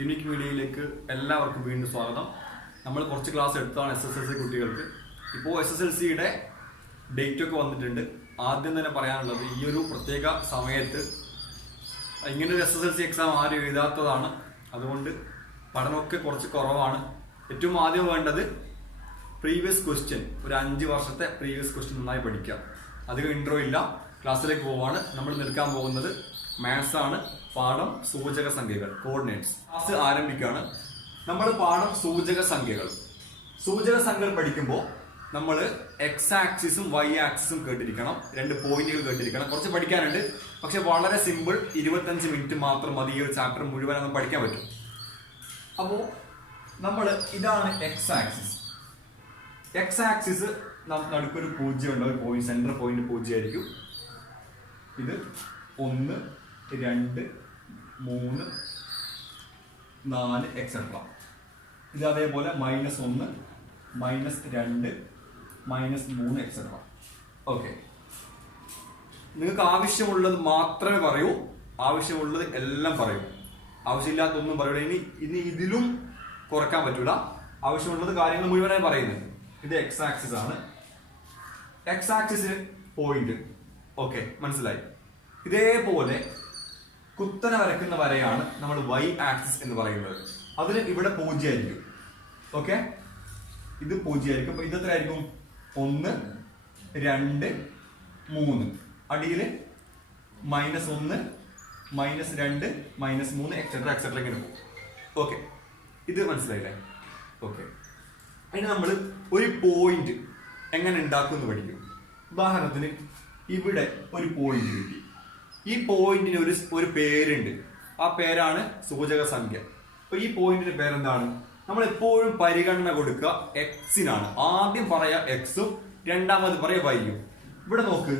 Unique മീഡിയയിലേക്ക് എല്ലാവർക്കും വീണ്ടും സ്വാഗതം. നമ്മൾ കുറച്ച് ക്ലാസ് എടുത്താണ് SSLC കുട്ടികൾക്ക്. ഇപ്പോൾ SSLCയുടെ ഡേറ്റ് ഒക്കെ വന്നിട്ടുണ്ട്. ആദ്യം തന്നെ പറയാനുള്ളത്, ഈ ഒരു പ്രത്യേക സമയത്ത് ഇങ്ങനൊരു SSLC എക്സാം ആരും എഴുതാത്തതാണ്. അതുകൊണ്ട് പഠനമൊക്കെ കുറച്ച് കുറവാണ്. ഏറ്റവും ആദ്യം വേണ്ടത് പ്രീവിയസ് ക്വസ്റ്റ്യൻ, ഒരു 5 വർഷത്തെ പ്രീവിയസ് ക്വസ്റ്റ്യൻ നന്നായി പഠിക്കുക. അധികം ഇൻട്രോ ഇല്ല, ക്ലാസ്സിലേക്ക് പോവാണ്. നമ്മൾ നിൽക്കാൻ പോകുന്നത് മാത്സ് ആണ്. പാഠം സൂചക സംഖ്യകൾ, കോർഡിനേറ്റ്സ്. ക്ലാസ് ആരംഭിക്കുകയാണ്. നമ്മൾ പാഠം സൂചക സംഖ്യകൾ. സൂചക സംഖ്യകൾ പഠിക്കുമ്പോൾ നമ്മൾ എക്സ് ആക്സിസും വൈ ആക്സിസും കേട്ടിരിക്കണം, 2 പോയിന്റുകൾ കേട്ടിരിക്കണം. കുറച്ച് പഠിക്കാനുണ്ട്, പക്ഷെ വളരെ സിമ്പിൾ. 25 മിനിറ്റ് മാത്രം മതി ഈ ഒരു ചാപ്റ്റർ മുഴുവൻ നമുക്ക് പഠിക്കാൻ പറ്റും. അപ്പോൾ നമ്മൾ ഇതാണ് എക്സ് ആക്സിസ്. എക്സ് ആക്സിസ് നടുക്കൊരു 0 ഉണ്ട്, ഒരു പോയിന്റ്, സെന്റർ പോയിന്റ് 0 ആയിരിക്കും. ഇത് 1, 2, 3, 4 എക്സെട്ര. ഇത് അതേപോലെ -1, -2, -3 എക്സെട്ര. ഓക്കെ, നിങ്ങൾക്ക് ആവശ്യമുള്ളത് മാത്രമേ പറയൂ, ആവശ്യമുള്ളത് എല്ലാം പറയൂ, ആവശ്യമില്ലാത്തൊന്നും പറയൂല. ഇനി ഇതിലും കുറയ്ക്കാൻ പറ്റൂല. ആവശ്യമുള്ളത് കാര്യങ്ങൾ മുഴുവനായി പറയുന്നത്. ഇത് എക്സ് ആക്സിസ് ആണ്. എക്സ് ആക്സിസിന് പോയിന്റ്. ഓക്കെ, മനസ്സിലായി. ഇതേപോലെ കുത്തനെ വരയ്ക്കുന്ന വരയാണ് നമ്മൾ വൈ ആക്സിസ് എന്ന് പറയുന്നത്. അതിന് ഇവിടെ 0 ആയിരിക്കും. ഓക്കെ, ഇത് 0 ആയിരിക്കും. അപ്പൊ ഇത് എത്രയായിരിക്കും? 1, 2, 3. അടിയില് -1, -2, -3 എക്സെട്ര എക്സെട്ര ഇങ്ങനെ പോകും. ഓക്കെ, ഇത് മനസ്സിലായില്ലേ? ഓക്കെ, അതിന് നമ്മൾ ഒരു പോയിന്റ് എങ്ങനെ ഉണ്ടാക്കും എന്ന് പഠിക്കും. ഉദാഹരണത്തിന് ഇവിടെ ഒരു പോയിന്റ് കിട്ടി. ഈ പോയിന്റിന് ഒരു പേരുണ്ട്. ആ പേരാണ് സൂചക സംഖ്യ. അപ്പൊ ഈ പോയിന്റിന്റെ പേരെന്താണ്? നമ്മൾ എപ്പോഴും പരിഗണന കൊടുക്കുക എക്സിനാണ്. ആദ്യം പറയാ എക്സും, രണ്ടാമത് പറയാ വൈയും. ഇവിടെ നോക്ക്,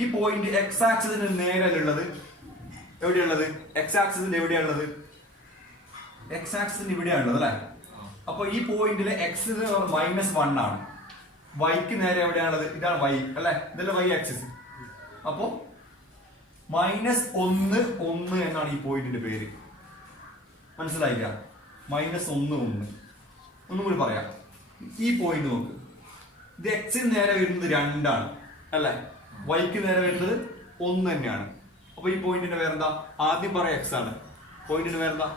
ഈ പോയിന്റ് എക്സ് ആക്സിസിന് നേരെയുള്ളത് എവിടെയുള്ളത്? എക്സ് ആക്സിസിന്റെ എവിടെയാണുള്ളത്? എക്സ് ആക്സിസിന് ഇവിടെയാണുള്ളത് അല്ലെ? അപ്പൊ ഈ പോയിന്റിലെ എക്സ് -1 ആണ്. വൈക്ക് നേരെ എവിടെയാണുള്ളത്? ഇതാണ് വൈ അല്ലെ? ഇതല്ലേ വൈ ആക്സിസ്. അപ്പോ -1, 1 എന്നാണ് ഈ പോയിന്റിന്റെ പേര്. മനസ്സിലായില്ല? -1, 1. ഒന്നും കൂടി പറയാം. ഈ പോയിന്റ് നോക്ക്, ഇത് എക്സിന് നേരെ വരുന്നത് 2 ആണ് അല്ലെ? വൈക്ക് നേരെ വരുന്നത് 1 തന്നെയാണ്. അപ്പൊ ഈ പോയിന്റിന്റെ പേരെന്താ? ആദ്യം പറയാം എക്സ് ആണ്. പോയിന്റിന്റെ പേരെന്താ?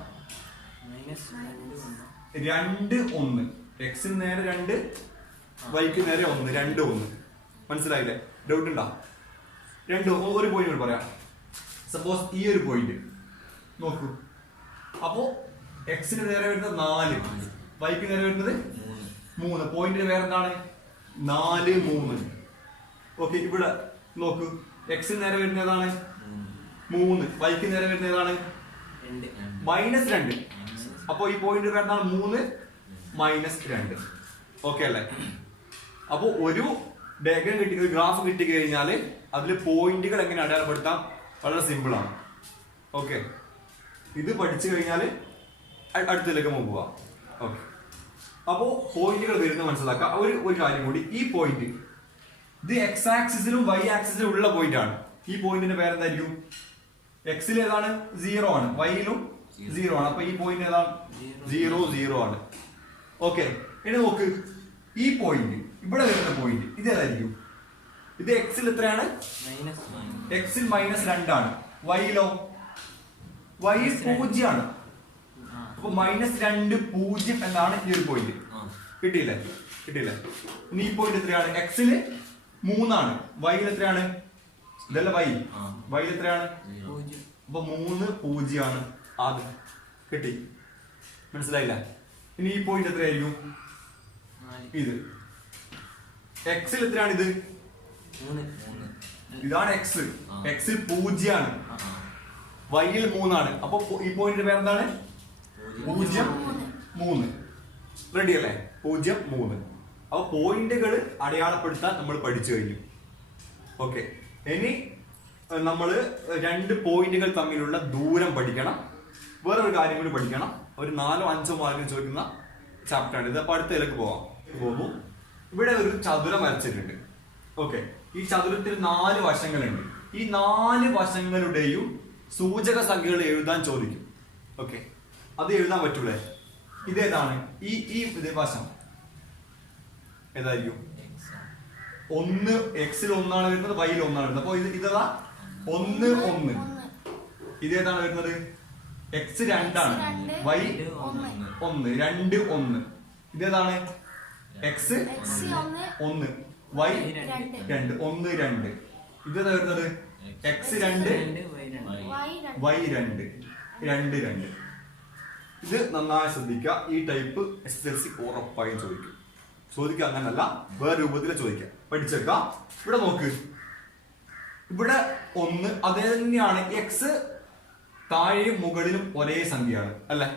-2, 1. എക്സിന് നേരെ 2, വൈക്ക് നേരെ 1, 2, 1. മനസ്സിലായില്ലേ? ഡൗട്ട് ഉണ്ടോ? ഒരു പോയിന്റ് കൂടി പറയാം. സപ്പോസ് ഈ ഒരു പോയിന്റ് നോക്കൂ. അപ്പോ എക്സിന് നേരെ വരുന്നത് 4, വൈക്ക് നേരെ വരുന്നത് 3. പോയിന്റിന് പേരെന്താണ്? 4, 3. ഓക്കെ, ഇവിടെ നോക്കൂ, എക്സിന് നേരെ വരുന്ന ഏതാണ്? 3. വൈക്ക് നേരെ വരുന്ന ഏതാണ്? -2. അപ്പൊ ഈ പോയിന്റ് പേരെന്താണ്? 3, -2. ഓക്കെ അല്ലേ? അപ്പൊ ഒരു ഡയഗ്രം കിട്ടി, ഒരു ഗ്രാഫ് കിട്ടി കഴിഞ്ഞാൽ അതിൽ പോയിന്റുകൾ എങ്ങനെ അടയാളപ്പെടുത്താം? വളരെ സിമ്പിൾ ആണ്. ഓക്കെ, ഇത് പഠിച്ചു കഴിഞ്ഞാൽ അടുത്തതിലേക്ക് പോവുക. ഓക്കെ, അപ്പോ പോയിന്റുകൾ വരുന്നത് മനസ്സിലാക്കാം. ഒരു കാര്യം കൂടി, ഈ പോയിന്റ് ഇത് എക്സ് ആക്സിസിലും വൈ ആക്സിസിലും ഉള്ള പോയിന്റ് ആണ്. ഈ പോയിന്റിന്റെ പേരെന്തായിരിക്കും? എക്സിൽ ഏതാണ്? 0 ആണ്, വൈയിലും 0 ആണ്. അപ്പൊ ഈ പോയിന്റ് ഏതാണ്? 0, 0 ആണ്. ഓക്കെ, ഇനി നോക്ക്, ഈ പോയിന്റ് ഇവിടെ വരുന്ന പോയിന്റ് ഇത് ഏതായിരിക്കും? ഇത് എക്സിൽ എത്രയാണ്? എക്സിൽ -2 ആണ്. വൈയിലോ? വൈ 0 ആണ്. അപ്പൊ -2, 0 എന്നാണ് ഈ ഒരു പോയിന്റ്. കിട്ടിയില്ലേ? ഇനി ഈ പോയിന്റ് എത്രയാണ്? എക്സില് 3 ആണ്, വൈയിൽ എത്രയാണ്? ഇതല്ല വൈ, വൈയിൽ എത്രയാണ്? അപ്പൊ 3, 0 ആണ് ആദ്യം. കിട്ടി? മനസ്സിലായില്ല? ഇനി ഈ പോയിന്റ് എത്രയായിരിക്കും? ഇത് എക്സിൽ എത്രയാണ്? ഇത് ഇതാണ് എക്സ്. എക്സിൽ 0 ആണ്, വൈയിൽ 3 ആണ്. അപ്പൊ ഈ പോയിന്റിന്റെ പേരെന്താണ്? 0, 3. റെഡി അല്ലേ? 0, 3. അപ്പൊ പോയിന്റുകൾ അടയാളപ്പെടുത്താൻ നമ്മൾ പഠിച്ചു കഴിഞ്ഞു. ഓക്കെ, ഇനി നമ്മള് 2 പോയിന്റുകൾ തമ്മിലുള്ള ദൂരം പഠിക്കണം. വേറൊരു കാര്യം കൂടി പഠിക്കണം. ഒരു 4-5 മാർക്കിന് ചോദിക്കുന്ന ചാപ്റ്റർ ആണ് ഇത്. അപ്പൊ അടുത്തതിലേക്ക് പോകുന്നു. ഇവിടെ ഒരു ചതുരം വരച്ചിട്ടുണ്ട്. ഓക്കെ, ഈ ചതുരത്തിൽ 4 വശങ്ങളുണ്ട്. ഈ 4 വശങ്ങളുടെയും സൂചക സംഖ്യകൾ എഴുതാൻ ചോദിക്കും. ഓക്കെ, അത് എഴുതാൻ പറ്റൂലേ? ഇതേതാണ് ഈ ഇതേ വശം ഏതായിരിക്കും? 1 എക്സിൽ 1 ആണ് വരുന്നത്, വൈയിൽ 1 ആണ് വരുന്നത്. അപ്പൊ ഇതാ 1 1. ഇതേതാണ് വരുന്നത്? എക്സ് 2 ആണ്, വൈ 1, 2 1. ഇതേതാണ്? X 1, Y 2, 1 2. ഇതേതാ വരുന്നത്? X 2, y 2, 2 2. ഇത് നന്നായി ശ്രദ്ധിക്കുക. ഈ ടൈപ്പ് SSLC ഉറപ്പായും ചോദിക്കുക. അങ്ങനല്ല, വേറെ രൂപത്തിൽ ചോദിക്കുക. പഠിച്ചേക്കാം. ഇവിടെ നോക്ക്, ഇവിടെ 1 അതേ തന്നെയാണ്. എക്സ് താഴെയും മുകളിലും ഒരേ സംഖ്യയാണ് അല്ലെ?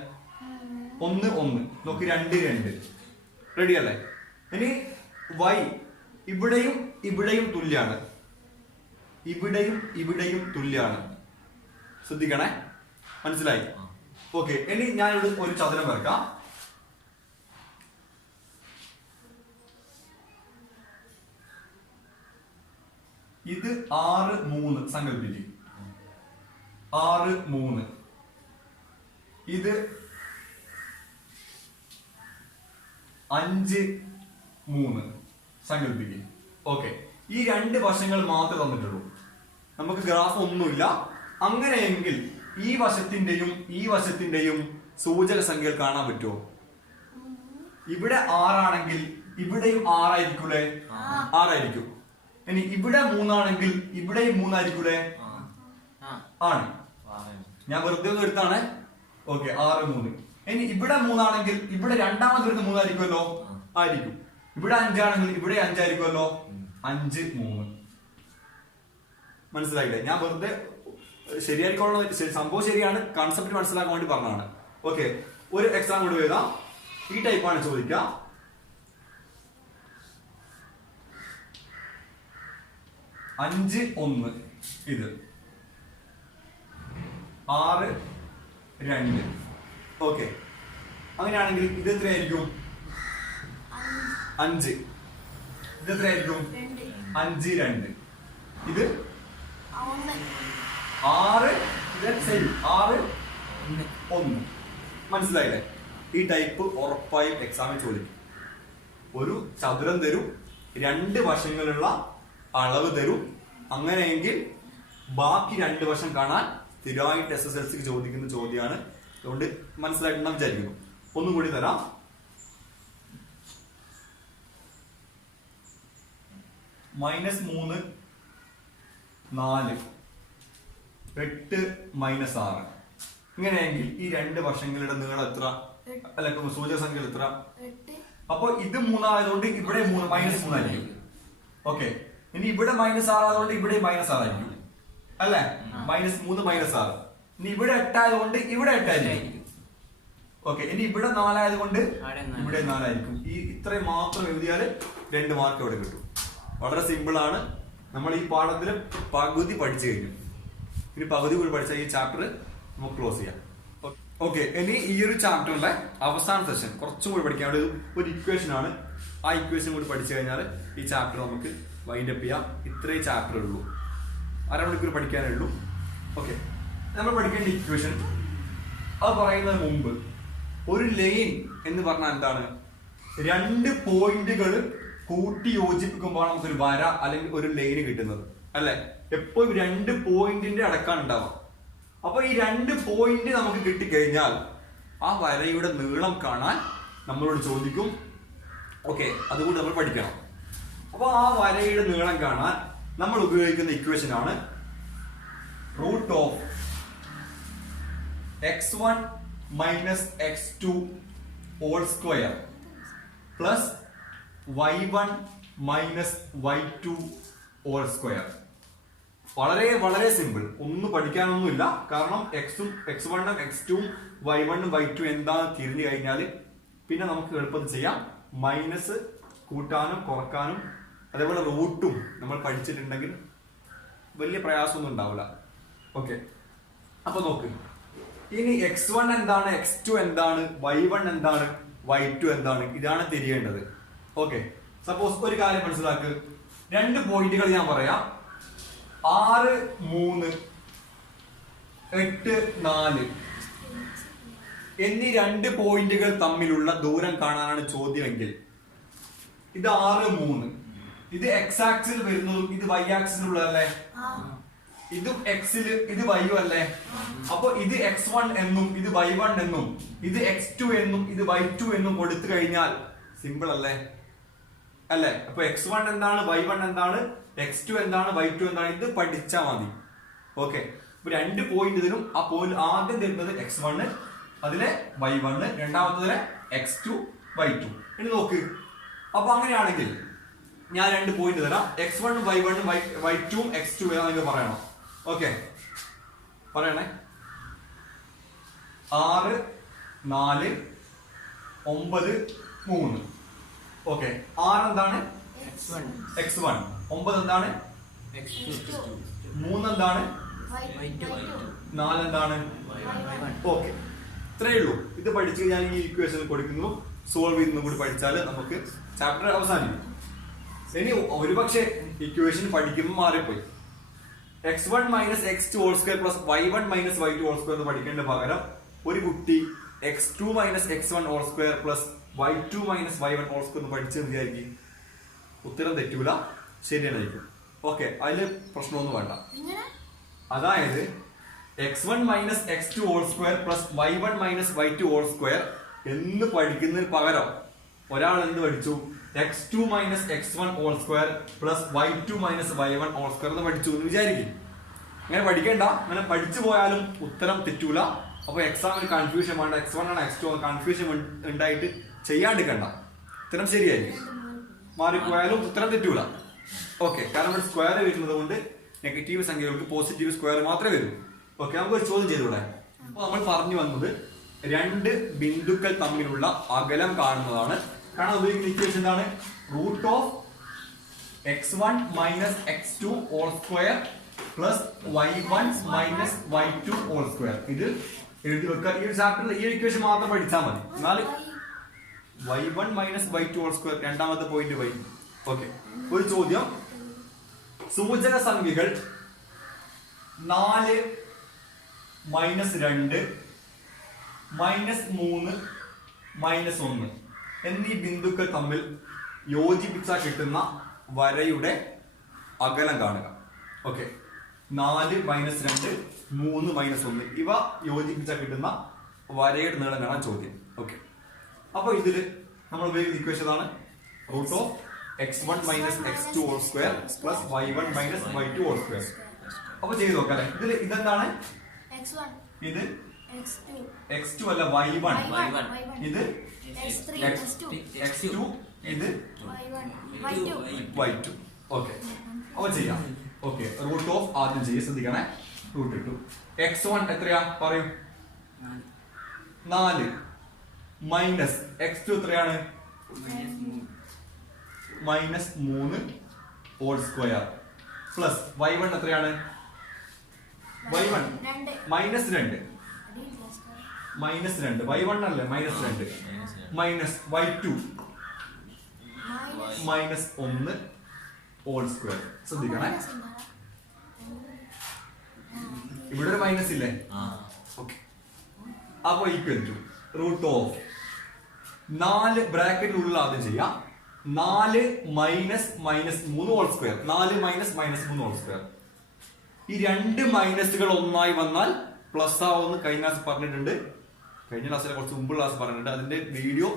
1 1 നോക്ക്, 2 2. റെഡി അല്ലേ? ഇനി വൈ ഇവിടെയും ഇവിടെയും തുല്യാണ്, ഇവിടെയും തുല്യാണ്. ശ്രദ്ധിക്കണേ, മനസ്സിലായി? ഓക്കെ. ഇനി ഞാൻ ഇവിടെ ഒരു ചതുരം വരക്കാം. ഇത് 6 3 സങ്കല്പിക്കും. 6 3. ഇത് 5 3 സങ്കല്പിക്കും. ഓക്കെ. ഈ 2 വശങ്ങൾ മാത്രമേ തന്നിട്ടുള്ളൂ, നമുക്ക് ഗ്രാഫ് ഒന്നുമില്ല. അങ്ങനെയെങ്കിൽ ഈ വശത്തിന്റെയും സൂചക സംഖ്യകൾ കാണാൻ പറ്റുമോ? ഇവിടെ 6 ആണെങ്കിൽ ഇവിടെയും 6 ആയിരിക്കൂലേ? 6 ആയിരിക്കും. ഇനി ഇവിടെ 3 ആണെങ്കിൽ ഇവിടെയും 3 ആയിരിക്കൂലേ? ആണ്. ഞാൻ വെറുതെ ഒന്ന് എടുത്താണ്. ഓക്കെ, 6 3. ഇനി ഇവിടെ 3 ആണെങ്കിൽ ഇവിടെ രണ്ടാമത് വരുന്ന 3 ആയിരിക്കുമല്ലോ? ആയിരിക്കും. ഇവിടെ 5 ആണെങ്കിൽ ഇവിടെ 5 ആയിരിക്കുമല്ലോ? 5 3. മനസ്സിലായില്ലേ? ഞാൻ വെറുതെ ശരിയായിരിക്കും, സംഭവം ശരിയാണ്, കൺസെപ്റ്റ് മനസ്സിലാക്കാൻ വേണ്ടി പറഞ്ഞതാണ്. ഓക്കെ, ഒരു എക്സാം കൂടി എഴുതാം. ഈ ടൈപ്പാണ് ചോദിക്കുക. 5 1. ഇത് 6 2. ഓക്കെ, അങ്ങനെയാണെങ്കിൽ ഇത് എത്രയായിരിക്കും? 5. ഇത് എത്രയായിരിക്കും? 5 2. ഇത് 6 6 1. മനസ്സിലായില്ലേ? ഈ ടൈപ്പ് ഉറപ്പായും എക്സാമിൽ ചോദിക്കും. ഒരു ചതുരം തരും, 2 വശങ്ങളുള്ള അളവ് തരും. അങ്ങനെയെങ്കിൽ ബാക്കി 2 വശം കാണാൻ സ്ഥിരമായിട്ട് SSLC ചോദിക്കുന്ന ചോദ്യമാണ്. അതുകൊണ്ട് മനസ്സിലായിട്ടുണ്ടെന്ന് വിചാരിക്കുന്നു. ഒന്നും കൂടി തരാം. -3 4 8 -6. ഇങ്ങനെയെങ്കിൽ ഈ 2 വശങ്ങളുടെ നീളം എത്ര? അല്ല, സൂചക സംഖ്യ എത്ര? അപ്പൊ ഇത് 3 ആയതുകൊണ്ട് ഇവിടെ -3 ആയിരിക്കും. ഓക്കെ. ഇനി ഇവിടെ -6 ആയതുകൊണ്ട് ഇവിടെ -6 ആയിരിക്കും അല്ലെ? -3 -6. ഇനി ഇവിടെ 8 ആയതുകൊണ്ട് ഇവിടെ 8 ആയിരിക്കും. ഓക്കെ. ഇനി ഇവിടെ 4 ആയതുകൊണ്ട് ഇവിടെ 4 ആയിരിക്കും. ഈ ഇത്രയും മാത്രം എഴുതിയാൽ 2 മാർക്ക് ഇവിടെ കിട്ടും. വളരെ സിമ്പിൾ ആണ്. നമ്മൾ ഈ പാഠത്തിൽ പകുതി പഠിച്ചു കഴിഞ്ഞു. ഇനി പകുതി കൂടി പഠിച്ച ഈ ചാപ്റ്റർ നമുക്ക് ക്ലോസ് ചെയ്യാം. ഓക്കെ. ഇനി ഈ ഒരു ചാപ്റ്ററിലെ അവസാന സെഷൻ കുറച്ചും കൂടി പഠിക്കാൻ ഒരു ഇക്വേഷൻ ആണ്. ആ ഇക്വേഷൻ കൂടി പഠിച്ചു കഴിഞ്ഞാൽ ഈ ചാപ്റ്റർ നമുക്ക് വൈൻഡ് അപ്പ് ചെയ്യാം. ഇത്രയും ചാപ്റ്റർ ഉള്ളൂ, അരമണിക്കൂർ പഠിക്കാനേ ഉള്ളൂ. ഓക്കെ. നമ്മൾ പഠിക്കേണ്ട ഇക്വേഷൻ അത് പറയുന്നതിന് മുമ്പ് ഒരു ലൈൻ എന്ന് പറഞ്ഞാൽ എന്താണ്? 2 പോയിന്റുകൾ കൂട്ടി യോജിപ്പിക്കുമ്പോൾ നമുക്കൊരു വര അല്ലെങ്കിൽ ഒരു ലൈന് കിട്ടുന്നത് അല്ലെ? എപ്പോഴും 2 പോയിന്റിന്റെ അടക്കാണ് ഉണ്ടാവുക. അപ്പൊ ഈ 2 പോയിന്റ് നമുക്ക് കിട്ടിക്കഴിഞ്ഞാൽ ആ വരയുടെ നീളം കാണാൻ നമ്മളോട് ചോദിക്കും. ഓക്കെ, അതുകൊണ്ട് നമ്മൾ പഠിക്കണം. അപ്പൊ ആ വരയുടെ നീളം കാണാൻ നമ്മൾ ഉപയോഗിക്കുന്ന ഇക്വേഷൻ ആണ് √x1 - x2 whole square plus y1 - y2 whole square. വളരെ വളരെ സിമ്പിൾ, ഒന്നും പഠിക്കാനൊന്നുമില്ല. കാരണം x1 x2 y1 y2 എന്താന്ന് തിരിഞ്ഞു കഴിഞ്ഞാൽ പിന്നെ നമുക്ക് എളുപ്പത്തിൽ ചെയ്യാം. മൈനസ് കൂട്ടാനും കുറക്കാനും അതേപോലെ റൂട്ടും നമ്മൾ പഠിച്ചിട്ടുണ്ടെങ്കിൽ വലിയ പ്രയാസമൊന്നും ഉണ്ടാവില്ല. ഓക്കെ. അപ്പൊ നോക്ക്, ഇനി x1 എന്താണ്, x2 എന്താണ്, y1 എന്താണ്, y2 എന്താണ്, ഇതാണ് തിരിയേണ്ടത്. ഓക്കെ. സപ്പോസ് ഒരു കാര്യം മനസ്സിലാക്ക്. 2 പോയിന്റുകൾ ഞാൻ പറയാം. 6 3 8 4. എന്നീ 2 പോയിന്റുകൾ തമ്മിലുള്ള ദൂരം കാണാനാണ് ചോദ്യമെങ്കിൽ ഇത് 6 3 ഇത് എക്സ് ആക്സിൽ വരുന്നതും ഇത് വൈ ആക്സിലുള്ളതല്ലേ? ഇതും എക്സില് ഇത് വൈയും അല്ലേ? അപ്പൊ ഇത് x1 എന്നും ഇത് y1 എന്നും ഇത് x2 എന്നും ഇത് y2 എന്നും കൊടുത്തു കഴിഞ്ഞാൽ സിമ്പിൾ അല്ലേ? അല്ലേ? അപ്പൊ x1 എന്താണ്, y1 എന്താണ്, x2 എന്താണ്, y2 എന്താണ്, ഇത് പഠിച്ചാൽ മതി. ഓക്കെ, ഇപ്പൊ 2 പോയിന്റ് ഇതിനും ആ പോയിന്റ് ആദ്യം തരുന്നത് x1 അതിലെ y1 രണ്ടാമത്തതിലെ x2 y2. ഇനി നോക്ക്, അപ്പൊ അങ്ങനെയാണെങ്കിൽ ഞാൻ 2 പോയിന്റ് തരാം. x1 y1 y2 x2 എന്ന് പറയണം. ഓക്കെ, പറയണേ. 6 4 9 3. ഓക്കെ, 6 എന്താണ് x1, 9 എന്താണ് x2, 3 എന്താണ് y2, 4 എന്താണ് y1. ഓക്കെ, ഇത്രയേ ഉള്ളൂ. ഇത് പഠിച്ച് ഞാൻ ഈ ഇക്വേഷൻ കൊടുക്കുന്നു, സോൾവ് ചെയ്യുന്നു കൂടി പഠിച്ചാൽ നമുക്ക് ചാപ്റ്റർ അവസാനിക്കും. ഇനി ഒരുപക്ഷെ ഇക്വേഷൻ പഠിക്കുമ്പോൾ മാറിപ്പോയി x1 minus x2 whole square plus y1 minus y2 whole square എന്ന് പഠിക്കേണ്ട പകരം ഒരു കുട്ടി x2 minus x1 whole square plus y2 minus y1 whole square എന്ന് പഠിച്ചെന്ന് വിചാരിക്കും, ഉത്തരം തെറ്റൂല, ശരിയായിരിക്കും. ഓക്കെ, അതില് പ്രശ്നമൊന്നും വേണ്ട. അതായത് x1 minus x2 whole square plus y1 minus y2 whole square എന്ന് പഠിക്കുന്നതിന് പകരം ഒരാൾ എന്ത് പഠിച്ചു? x2 minus x1 whole square plus y2 minus y1 whole square എന്ന് പഠിച്ചു എന്ന് വിചാരിക്കും. അങ്ങനെ പഠിക്കേണ്ട, അങ്ങനെ പഠിച്ചു പോയാലും ഉത്തരം തെറ്റൂല. അപ്പൊ എക്സാമിന് കൺഫ്യൂഷൻ വേണ്ട, x1 ആണ് x2 ആണ് കൺഫ്യൂഷൻ ഉണ്ടായിട്ട് ചെയ്യാണ്ടിരിക്കണ്ട, ഉത്തരം ശരിയായിരിക്കും. മാറിപ്പോയാലും ഉത്തരം തെറ്റൂല. ഓക്കെ, കാരണം ഇവിടെ സ്ക്വയർ വരുന്നത് കൊണ്ട് നെഗറ്റീവ് സംഖ്യകൾക്ക് പോസിറ്റീവ് സ്ക്വയർ മാത്രമേ വരൂ. ഓക്കെ, നമുക്കൊരു ചോദ്യം ചെയ്തുകൂടെ? അപ്പൊ നമ്മൾ പറഞ്ഞു വന്നത് 2 ബിന്ദുക്കൾ തമ്മിലുള്ള അകലം കാണുന്നതാണ്. കാണാൻ ഉപയോഗിക്കുന്ന ഇക്വേഷൻ എന്താണ്? Root of x1 minus x2 whole square plus y1 minus y2 whole square. ഇത് എഴുതി വെക്കുക. ഈ ചാപ്റ്ററിൽ ഈ ഇക്വേഷൻ മാത്രം പഠിച്ചാൽ മതി. എന്നാൽ y1 minus y2 whole square രണ്ടാമത്തെ പോയിന്റ് y. ഓക്കെ, ഒരു ചോദ്യം. സൂചക സംഖ്യകൾ 4 മൈനസ് 2 മൈനസ് 3 മൈനസ് 1 എന്നീ ബിന്ദുക്കൾ തമ്മിൽ യോജിപ്പിച്ചാൽ കിട്ടുന്ന വരയുടെ അകലം കാണുക. ഓക്കെ, 4 മൈനസ് 2 3 മൈനസ് 1 ഇവ യോജിപ്പിച്ചാൽ കിട്ടുന്ന വരയുടെ നീളം കാണാൻ ചോദ്യം. ഓക്കെ, അപ്പൊ ഇതില് നമ്മൾ ഉപയോഗിക്കുന്ന ഇക്വേഷൻ ആണ് root of x1 minus x2 whole square plus y1 minus y2 whole square. അപ്പൊ ചെയ്ത് നോക്കാം അല്ലെ? ഇതിൽ ഇതെന്താണ്? ഇത് x2 അല്ല y1, ഇത് x2, ഇത് y2. ഓക്കെ, അപ്പൊ ചെയ്യാം. ഓക്കെ, റൂട്ട് ഓഫ് ആദ്യം ചെയ്യാൻ ശ്രദ്ധിക്കണേ. റൂട്ട് ഇട്ടു. x1 എത്രയാ പറയൂ? 4 മൈനസ് x2 എത്രയാണ്? Minus 3 whole square plus y1 എത്രയാണ്? y1 മൈനസ് 2 മൈനസ് 2 y1 അല്ലേ? Minus 2 minus y2 minus 1 whole square. ശ്രദ്ധിക്കണേ, ഇവിടെ ഒരു മൈനസ് ഇല്ലേ? ഓക്കെ, അപ്പൊ ഈക്വൽ ടു റൂട്ട് ഓഫ് 4 ബ്രാക്കറ്റിലുള്ള ആദ്യം ചെയ്യാം. 4 minus minus 3 whole square. 4 minus minus 3 whole square. ഈ 2 മൈനസുകൾ ഒന്നായി വന്നാൽ പ്ലസ് ആവുമെന്ന് കഴിഞ്ഞ ക്ലാസ് പറഞ്ഞിട്ടുണ്ട്. കഴിഞ്ഞ ക്ലാസ്സിലെ കുറച്ച് മുമ്പ് ക്ലാസ് പറഞ്ഞിട്ടുണ്ട്. അതിന്റെ വീഡിയോ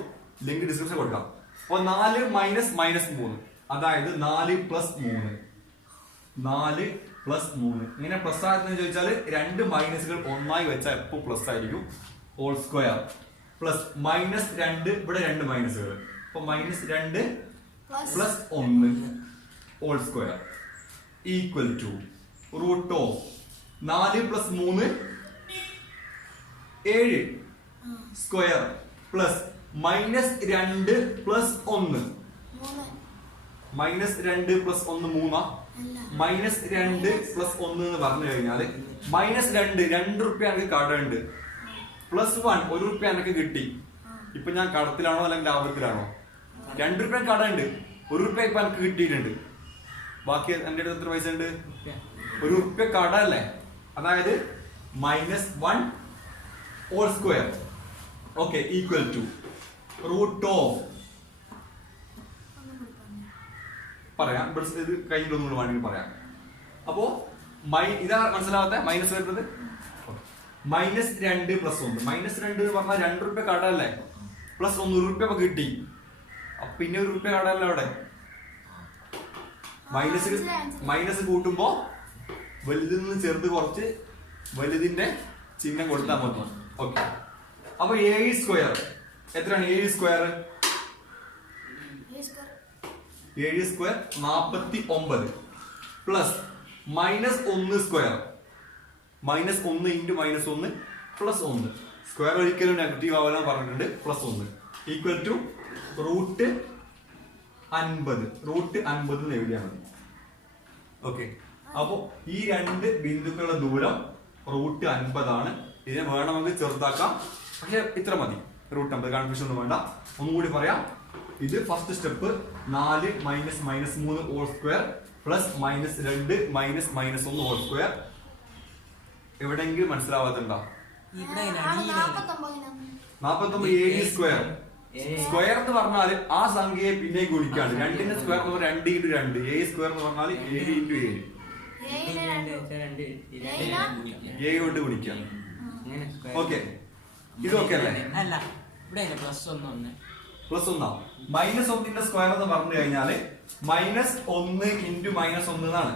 ലിങ്ക് ഡിസ്ക്രിപ്ഷൻ കൊടുക്കാം. അപ്പൊ 4 മൈനസ് മൈനസ് 3 അതായത് 4 പ്ലസ് 3 4 പ്ലസ് 3 ഇങ്ങനെ പ്ലസ് ആയെന്ന് ചോദിച്ചാൽ 2 മൈനസുകൾ ഒന്നായി വെച്ചാൽ എപ്പോൾ പ്ലസ് ആയിരിക്കും. ഹോൾ സ്ക്വയർ പ്ലസ് മൈനസ് 2 ഇവിടെ 2 മൈനസുകൾ. അപ്പൊ minus 2 plus 1 whole square equal to root of 4 plus 3 7 square plus minus 2 plus 1 minus 2 plus 1 3 minus 2 plus 1 എന്ന് പറഞ്ഞു കഴിഞ്ഞാല് മൈനസ് 2 റുപ്യ എനിക്ക് കടമുണ്ട് പ്ലസ് 1 1 റുപ്യ എനിക്ക് കിട്ടി. ഇപ്പൊ ഞാൻ കടത്തിലാണോ അല്ലെങ്കിൽ ലാഭത്തിലാണോ? 2 റുപ്യ കടമുണ്ട്, 1 റുപ്യ ഇപ്പൊ എനിക്ക് കിട്ടിയിട്ടുണ്ട്. ബാക്കി എന്റെ അടുത്ത് എത്ര പൈസ ഉണ്ട്? 1 റുപ്യ കട അല്ലേ? അതായത് minus 1 whole square okay equal to root of പറയാം, ഇത് കഴിഞ്ഞിട്ടൊന്നും കൂടെ വേണമെങ്കിൽ പറയാം. അപ്പോ ഇതാ മനസ്സിലാവാത്ത മൈനസ് വരുന്നത് -2 + 1. -2 എന്ന് പറഞ്ഞാൽ 2 രൂപ കടല്ലേ, പ്ലസ് 1 രൂപ കിട്ടി. അപ്പൊ പിന്നെ 1 രൂപ കടല്ലേ അവിടെ. മൈനസ് കൂട്ടുമ്പോ വലുതിൽ നിന്ന് ചെറുത് കുറച്ച് വലുതിന്റെ ചിഹ്നം കൊടുത്താൽ മതി. ഓക്കെ, അപ്പൊ a² എത്രയാണ്? a² 49 പ്ലസ് -1² -1 × -1 പ്ലസ് 1 സ്ക്വയർ ഒരിക്കലും നെഗറ്റീവ് ആവില്ല പറഞ്ഞിട്ടുണ്ട്. പ്ലസ് 1 ഈക്വൽ ടു റൂട്ട് 50 എന്ന് എഴുതിയാൽ മതി. ഓക്കെ, അപ്പൊ ഈ രണ്ട് ബിന്ദുക്കളുടെ ദൂരം റൂട്ട് 50 ആണ്. ഇതിനെ വേണമെങ്കിൽ ചെറുതാക്കാം, പക്ഷെ ഇത്ര മതി. റൂട്ട് 50, കൺഫ്യൂഷൻ ഒന്നും വേണ്ട. ഒന്നുകൂടി പറയാം. ഇത് first step 4 - -3 whole square plus -2 - -1 whole square. എവിടെയെങ്കിലും മനസ്സിലാവാത്തുണ്ടോ? 49 AD സ്ക്വയർ. സ്ക്വയർ എന്ന് പറഞ്ഞാൽ ആ സംഖ്യയെ പിന്നെ ഗുണിക്കാണ്. 2ന്റെ സ്ക്വയർ എന്ന് പറഞ്ഞാൽ 2 × 2. a സ്ക്വയർ എന്ന് പറഞ്ഞാൽ 7 × 7 a കൊണ്ട് ഗുണിക്കാം. ഓക്കെ, ഇതൊക്കെ അല്ലേ? പ്ലസ് 1. -1ന്റെ സ്ക്വയർ എന്ന് പറഞ്ഞു കഴിഞ്ഞാല് -1 × -1 എന്നാണ്.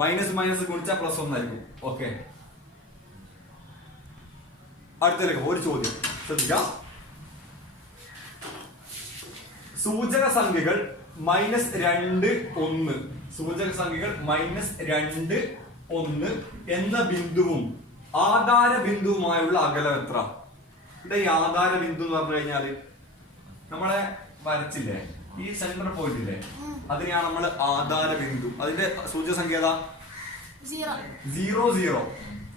മൈനസ് ഗുണിച്ചാൽ പ്ലസ് 1 ആയിരിക്കും. ഓക്കെ, അടുത്തേക്ക് ഒരു ചോദ്യം ശ്രദ്ധിക്കാം. സൂചക സംഖ്യകൾ -2 1 സൂചക സംഖ്യകൾ -2 1 എന്ന ബിന്ദുവും ആധാര ബിന്ദുവുമായുള്ള അകലം എത്ര? ഇവിടെ ഈ ആധാര ബിന്ദു എന്ന് പറഞ്ഞു കഴിഞ്ഞാല് നമ്മളെ വരച്ചില്ലേ, ഈ സെന്റർ പോയിന്റ് ഇല്ലേ, അതിനെയാണ് നമ്മൾ ആധാര ബിന്ദു. അതിന്റെ സൂചക സംഖ്യ ഏതാ? 0 0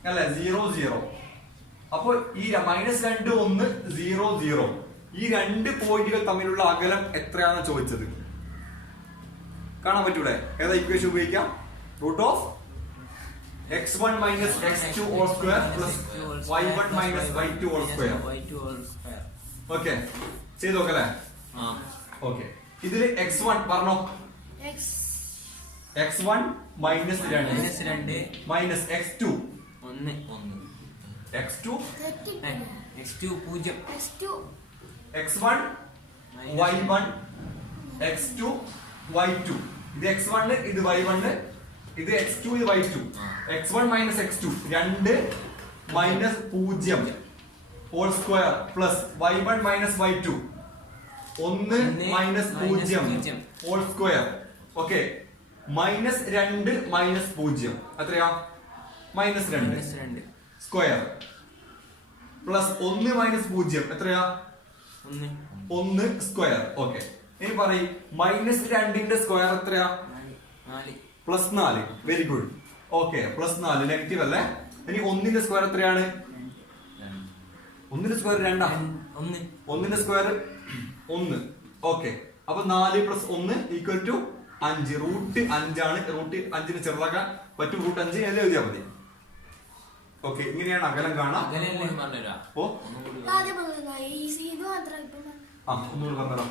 അല്ലെ, 0 0. അപ്പൊ ഈ -2 1 0 0 ഈ രണ്ട് പോയിന്റുകൾ തമ്മിലുള്ള അകലം എത്രയാണെന്ന് ചോദിച്ചത്. കാണാൻ പറ്റൂടെ? ഏതാ ഇക്വേഷൻ ഉപയോഗിക്കാം? √(x1 - x2) whole square plus y1 - y2 whole square. Okay, ചെയ്ത് നോക്കല്ലേ? ഓക്കെ, ഇതില് x1 പറഞ്ഞോ. x1 -2 minus x2 x2 x1 y1 x2 y2. ഇത് x1 ഇത് y1 ഇത് x2 ഇത് y2. x1 - x2 2 - 0 whole square plus y1 - y2 1 - 0 whole square. Okay, -2 - 0 എത്രയാ? -2 square plus 1 - 0 എത്രയാ? 1 സ്ക്വയർ. ഓക്കെ, ഇനി പറയും -2ന്റെ സ്ക്വയർ എത്രയാ? +4. Very good. ഓക്കെ, +4 നെഗറ്റീവ് അല്ലേ? ഇനി 1ന്റെ സ്ക്വയർ എത്രയാണ്? 1ന്റെ സ്ക്വയർ 2. 1ന്റെ സ്ക്വയർ 1. ഓക്കെ, അപ്പൊ 4 + 1 = 5. √5 ആണ്. √5ന് ചെറുതാക്കാൻ പറ്റും. √5 എഴുതിയാൽ മതി. ഓക്കെ, ഇങ്ങനെയാണ് അകലം കാണാം. ഒന്നുകൂടി പറഞ്ഞോ.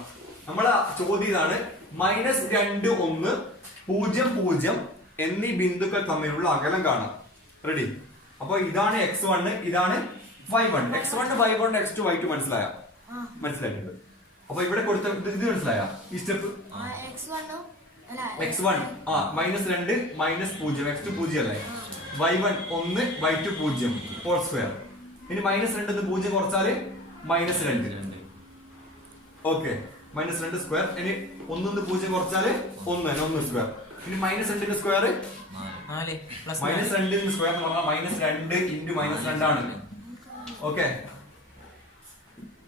നമ്മളെ ചോദ്യം ഇതാണ്, -2 1 0 0 എന്നീ ബിന്ദുക്കൾ തമ്മിലുള്ള അകലം കാണാം. റെഡി? അപ്പൊ ഇതാണ് x1, ഇതാണ് y1. x1 y1 x2 y2 മനസ്സിലായിട്ടുണ്ട്. അപ്പൊ ഇവിടെ കൊടുത്ത ഇത് മനസ്സിലായ ഈ സ്റ്റെപ്പ്? x1 -2 -0 x2 0 അല്ലേ? y1 1 y2 0 whole square. ഇനി -2 0 കുറച്ചാല് -2. Okay, -2 square. ഇനി 1 0 കുറച്ചാല് 1 സ്ക്വയർ. ഇനി -2ന്റെ സ്ക്വയർ -2ന്റെ സ്ക്വയർ എന്ന് പറഞ്ഞാൽ -2 × -2 ആണ്. ഓക്കെ,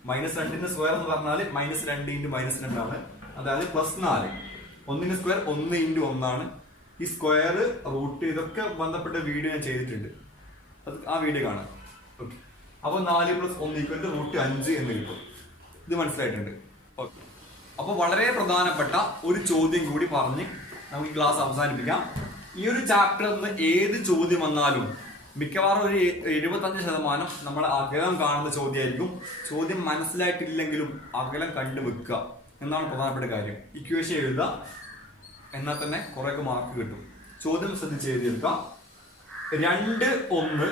-2ന്റെ സ്ക്വയർ എന്ന് പറഞ്ഞാൽ -2 × -2 ആണ്. അതായത് +4. 1ന്റെ സ്ക്വയർ 1 × 1 ആണ്. ഈ സ്ക്വയർ റൂട്ട് ഇതൊക്കെ ബന്ധപ്പെട്ട വീഡിയോ ഞാൻ ചെയ്തിട്ടുണ്ട്. അത് ആ വീഡിയോ കാണാം. ഓക്കെ, അപ്പൊ 4 + 1 = √5 എന്ന് കിട്ടും. ഇത് മനസ്സിലായിട്ടുണ്ട്. ഓക്കെ, അപ്പൊ വളരെ പ്രധാനപ്പെട്ട ഒരു ചോദ്യം കൂടി പറഞ്ഞ് നമുക്ക് ഈ ക്ലാസ് അവസാനിപ്പിക്കാം. ഈ ഒരു ചാപ്റ്ററിൽ നിന്ന് ഏത് ചോദ്യം വന്നാലും മിക്കവാറും ഒരു 75% നമ്മൾ അകലം കാണുന്ന ചോദ്യമായിരിക്കും. ചോദ്യം മനസ്സിലായിട്ടില്ലെങ്കിലും അകലം കണ്ടുവെക്കുക എന്നാണ് പ്രധാനപ്പെട്ട കാര്യം. ഇക്വേഷൻ എഴുതുക, എന്നാൽ തന്നെ കുറേയൊക്കെ മാർക്ക് കിട്ടും. ചോദ്യം ശ്രദ്ധിച്ച് എഴുതിയെടുക്കാം. 2 1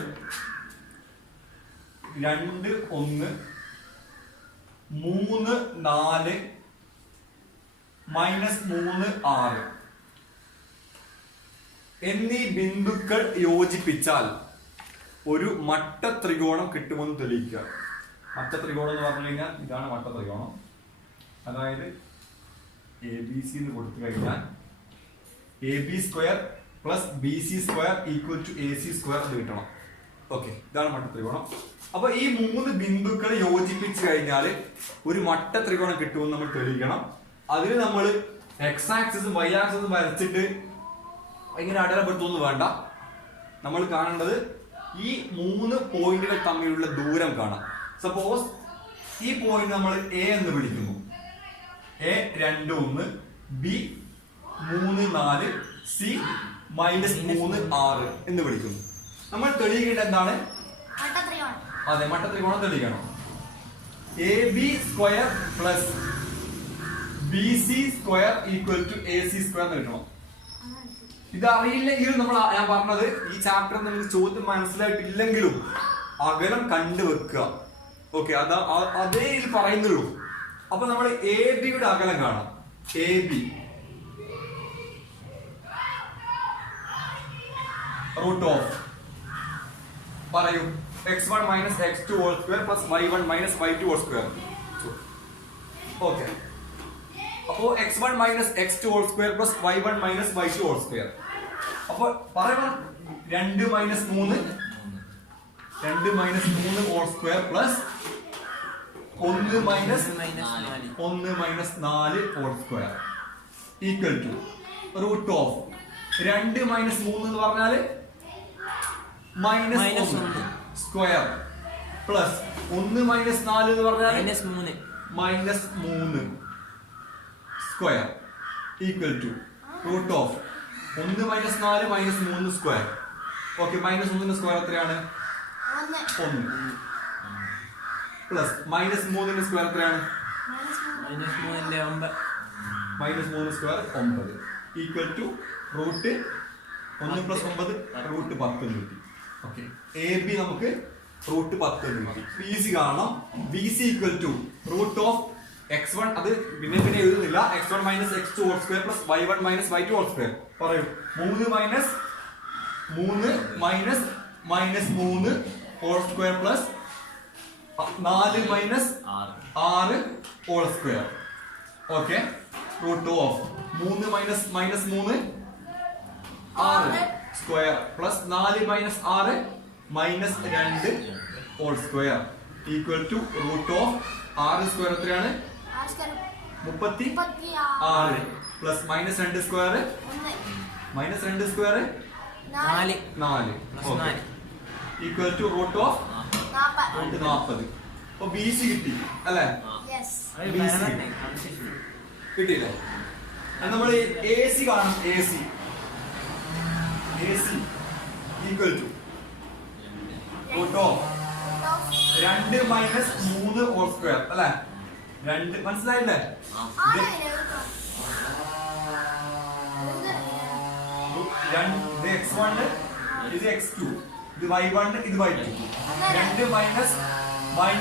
3 4 -3 6 എന്നീ ബിന്ദുക്കൾ യോജിപ്പിച്ചാൽ ഒരു മട്ട ത്രികോണം കിട്ടുമെന്ന് തെളിയിക്കുക. മട്ട ത്രികോണം എന്ന് പറഞ്ഞു കഴിഞ്ഞാൽ ഇതാണ് മട്ട ത്രികോണം. അതായത് ABC എന്ന് കൊടുത്തു കഴിഞ്ഞാൽ AB² + BC² = AC² എന്ന് കിട്ടണം. ഓക്കെ, ഇതാണ് മട്ട ത്രികോണം. അപ്പൊ ഈ 3 ബിന്ദുക്കൾ യോജിപ്പിച്ചു കഴിഞ്ഞാൽ ഒരു മട്ട ത്രികോണം കിട്ടുമെന്ന് നമ്മൾ തെളിയിക്കണം. അതിന് നമ്മൾ എക്സ് ആക്സിസും വൈ ആക്സിസും വരച്ചിട്ട് ഇങ്ങനെ അടയാളപ്പെടുത്തൊന്നും വേണ്ട. നമ്മൾ കാണേണ്ടത് ഈ 3 പോയിന്റുകൾ തമ്മിലുള്ള ദൂരം കാണാം. സപ്പോസ് ഈ പോയിന്റ് നമ്മൾ എ എന്ന് വിളിക്കുന്നു. എ 2 1, ബി 3 4, സി -3 6 എന്ന് വിളിക്കുന്നു. നമ്മൾ തെളിയിക്കേണ്ട എന്താണ്? അതെ, മട്ട ത്രികോണം തെളിയിക്കണം. AB² + BC² = AC² എന്ന് കിട്ടണം. ഇത് അറിയില്ലെങ്കിലും ഞാൻ പറഞ്ഞത് ഈ ചാപ്റ്റർ നിങ്ങൾക്ക് ചോദ്യം മനസ്സിലായിട്ടില്ലെങ്കിലും അകലം കണ്ടുവെക്കുക. ഓക്കെ, അതേ ഇതിൽ പറയുന്നുള്ളൂ. അപ്പൊ നമ്മൾ AB-യുടെ അകലം കാണാം. AB √, പറയൂ, x1 - x2² + y1 - y2². Okay, അപ്പോ x1 - x2² + y1 - y2². അപ്പൊ പറയണം 2 - 3 2 - 3² + 1 - 1 - 4² ഈക്വൽ ടു √, 2 - 3 എന്ന് പറഞ്ഞാല് -1² പ്ലസ് 1 - 4 എന്ന് പറഞ്ഞാൽ -3² ഈക്വൽ ടു √, 1 - 4 -3². ഓക്കെ, -1² എത്രയാണ്? 1 പ്ലസ് -3² എത്രയാണ്? -3² 9 ഈക്വൽ ടു √, 1 + 9 √10 കിട്ടി. ഓക്കെ, AB നമുക്ക് √10 കിട്ടി. BC കാണണം. BC ഈക്വൽ ടു √, x1 അത് പിന്നെ എഴുതുന്നില്ല. x1 - x2² + y1 - y2². പറയൂ, 3 - 3 -3² + 4 - 6² ഓക്കെ, √, 3 - 3 6² പ്ലസ് 4 - 6 -2² ഈക്വൽ ടു √, 6² എത്രയാണ്? 36 പ്ലസ് -2² -2² 4 ഈക്വൽ ടു √40. അപ്പൊ BC കിട്ടി അല്ലേ? കിട്ടിയില്ലേ? നമ്മൾ AC കാണും. AC ഈക്വൽ ടു √, 2 - 3² അല്ലെ? 2 മനസ്സിലായില്ലേ? ഇത് x1, ഇത് x2, ഇത് y1, ഇത് y2. 2 - -3² + 1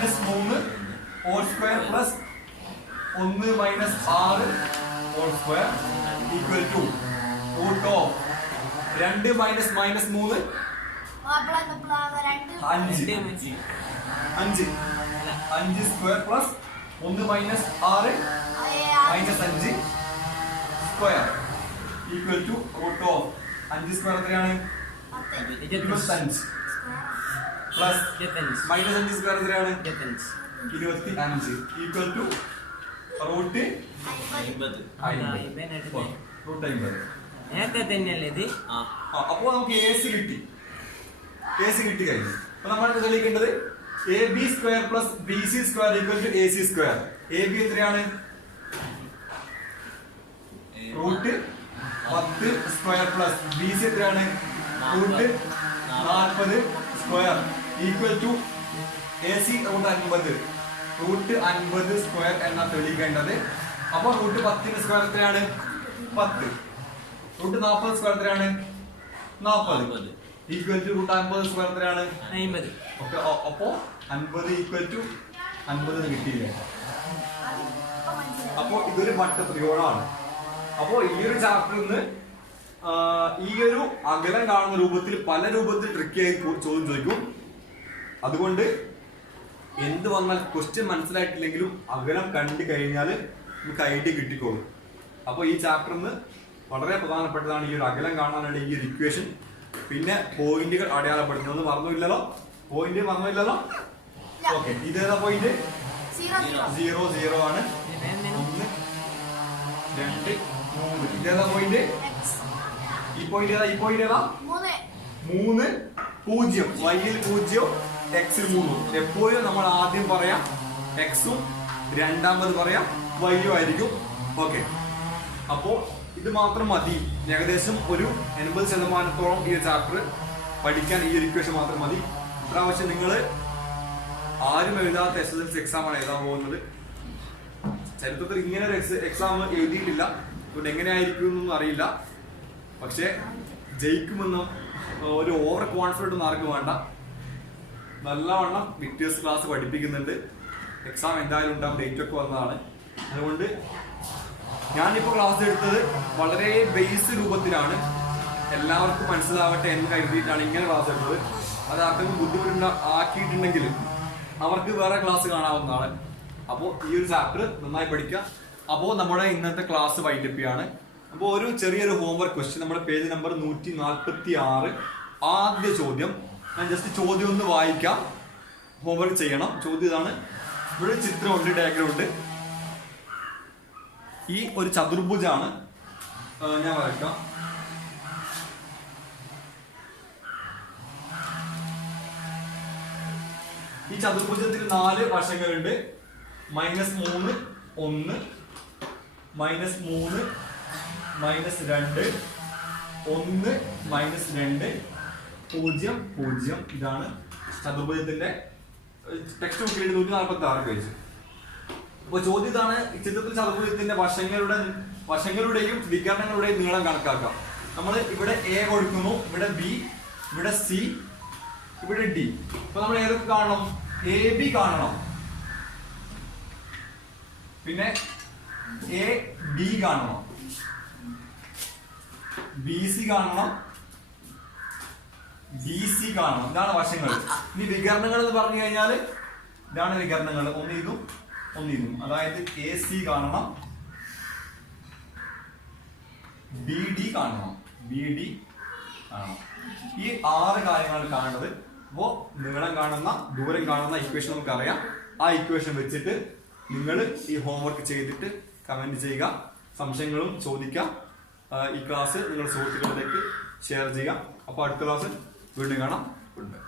- 6² equal to √, 2 - -3 5 5² plus 1 - 6 -5² equal to √, 5² എത്രയാണ്? 25 പ്ലസ് -5² എത്രയാണ്? 25 ഈക്വൽ ടു √50. അപ്പോ നമുക്ക് AC കിട്ടി. AC കിട്ടി കഴിഞ്ഞു. അപ്പൊ നമ്മൾ തെളിയിക്കേണ്ടത് AB² + BC² = AC². AB എത്രയാണ്? √10² പ്ലസ് BC എത്രയാണ്? Root 40 square equal to AC root 50 root 50 square എന്ന തെളിയിക്കേണ്ടത്. അപ്പൊ റൂട്ട് 10 സ്ക്വയർ എത്രയാണ്? 10. റൂട്ട് 40 സ്ക്വയർ എത്രയാണ്? 40 ഈക്വൽ ടു റൂട്ട് 50 സ്ക്വയർ എത്രയാണ്? 50. ഓക്കെ, അപ്പോ 50 ഈക്വൽ ടു 50 കിട്ടിയില്ലേ? അപ്പോ ഇതൊരു വട്ടത്രികോണമാണ്. അപ്പോ ഈ ഒരു ചാപ്റ്ററിൽ നിന്ന് ഈ ഒരു അകലം കാണുന്ന രൂപത്തിൽ പല രൂപത്തിൽ ട്രിക്കിയായി ചോദ്യം ചോദിക്കും. അതുകൊണ്ട് എന്ത് വന്നാൽ ക്വസ്റ്റ്യൻ മനസ്സിലായിട്ടില്ലെങ്കിലും അകലം കണ്ടു കഴിഞ്ഞാൽ നമുക്ക് ഐഡിയ കിട്ടിക്കോളും. അപ്പൊ ഈ ചാപ്റ്ററിൽ നിന്ന് വളരെ പ്രധാനപ്പെട്ടതാണ് ഈ ഒരു അകലം കാണാനുള്ള ഈ ഒരു ഇക്വേഷൻ. പിന്നെ പോയിന്റുകൾ അടയാളപ്പെടുത്തുന്നത് മറന്നില്ലല്ലോ? പോയിന്റ് മറന്നില്ലല്ലോ? ഓക്കെ, ഇതേതാ പോയിന്റ്? 0 0 ആണ്. 1 2 3. ഇതേതാ പോയിന്റ്? ഈ പോയിന്റ് ഏതാ? ഈ പോയിന്റ് ഏതാ? 3 0. വൈയിൽ 0 എക്സിൽ 3. എപ്പോഴും നമ്മൾ ആദ്യം പറയാം എക്സും രണ്ടാമത് പറയാം വൈയും ആയിരിക്കും. ഓക്കെ, അപ്പോ ഇത് മാത്രം മതി. ഏകദേശം ഒരു 80% ഈ ചാപ്റ്റർ പഠിക്കാൻ ഈ ഒരു ഇക്വേഷൻ മാത്രം മതി. ഇപ്രാവശ്യം നിങ്ങൾ ആരും എഴുതാത്ത SSLC എക്സാം ആണ് എഴുതാൻ പോകുന്നത്. ചരിത്രത്തിൽ ഇങ്ങനെ ഒരു എക്സാം എഴുതിയിട്ടില്ല. അതുകൊണ്ട് എങ്ങനെയായിരിക്കും എന്നൊന്നും അറിയില്ല. പക്ഷെ ജയിക്കുമെന്നും ഒരു ഓവർ കോൺഫിഡൻറ്റ് ഒന്നും ആർക്കും വേണ്ട. നല്ലവണ്ണം വിക്ടേഴ്സ് ക്ലാസ് പഠിപ്പിക്കുന്നുണ്ട്. എക്സാം എന്തായാലും ഉണ്ടാകും, ഡേറ്റ് ഒക്കെ വന്നതാണ്. അതുകൊണ്ട് ഞാനിപ്പോൾ ക്ലാസ് എടുത്തത് വളരെ ബേസ് രൂപത്തിലാണ്. എല്ലാവർക്കും മനസ്സിലാവട്ടെ എന്ന് കരുതിയിട്ടാണ് ഇങ്ങനെ ക്ലാസ് എടുത്തത്. അത് ആർക്കും ബുദ്ധിമുട്ട് ആക്കിയിട്ടുണ്ടെങ്കിൽ അവർക്ക് വേറെ ക്ലാസ് കാണാവുന്നതാണ്. അപ്പോൾ ഈ ഒരു ചാപ്റ്റർ നന്നായി പഠിക്കുക. അപ്പോൾ നമ്മുടെ ഇന്നത്തെ ക്ലാസ് വൈൻഡപ്പിയാണ്. അപ്പോൾ ഒരു ചെറിയൊരു ഹോംവർക്ക് ക്വസ്റ്റ്യൻ നമ്മുടെ പേജ് നമ്പർ 146 ആദ്യ ചോദ്യം. ഞാൻ ജസ്റ്റ് ചോദ്യം ഒന്ന് വായിക്കാം, ഹോംവർക്ക് ചെയ്യണം. ചോദ്യം ഇതാണ്. ഇവിടെ ചിത്രമുണ്ട്, ഡയഗ്രം ഉണ്ട്. ഈ ഒരു ചതുർഭുജാണ്. ഞാൻ വരയ്ക്കാം. ഈ ചതുർഭുജത്തിന് 4 വശങ്ങളുണ്ട്. -3 1 -3 -2 1 -2 0 0. ഇതാണ് ചതുർഭുജത്തിന്റെ ടെക്സ്റ്റ് ബുക്കിൽ 146 പേജ്. അപ്പൊ ചോദ്യം ഇതാണ്. ചിത്രത്തിൽ ചതുർഭുജത്തിന്റെ വശങ്ങളുടെയും വികരണങ്ങളുടെയും നീളം കണക്കാക്കാം. നമ്മൾ ഇവിടെ A കൊടുക്കുന്നു, ഇവിടെ B, ഇവിടെ C, ഇവിടെ D. അപ്പൊ നമ്മൾ ഏതൊക്കെ കാണണം? AB കാണണം, പിന്നെ AD കാണണം, BC കാണണം, BC കാണണം. ഇതാണ് വശങ്ങൾ. ഇനി വികരണങ്ങൾ എന്ന് പറഞ്ഞു കഴിഞ്ഞാൽ ഇതാണ് വികരണങ്ങൾ. ഒന്ന് ഇതും ഒന്ന് ഇതും. അതായത് AC കാണണം, BD കാണണം, BD കാണണം. ഈ 6 കാര്യങ്ങളാണ് കാണേണ്ടത്. അപ്പോ നീളം കാണുന്ന, ദൂരം കാണുന്ന ഇക്വേഷൻ നമുക്കറിയാം. ആ ഇക്വേഷൻ വെച്ചിട്ട് നിങ്ങൾ ഈ ഹോംവർക്ക് ചെയ്തിട്ട് കമന്റ് ചെയ്യുക. സംശയങ്ങളും ചോദിക്കാം. ഈ ക്ലാസ് നിങ്ങളുടെ സുഹൃത്തുക്കളിലേക്ക് ഷെയർ ചെയ്യാം. അപ്പൊ അടുത്ത ക്ലാസ് വീണ്ടും കാണാം. Good bye.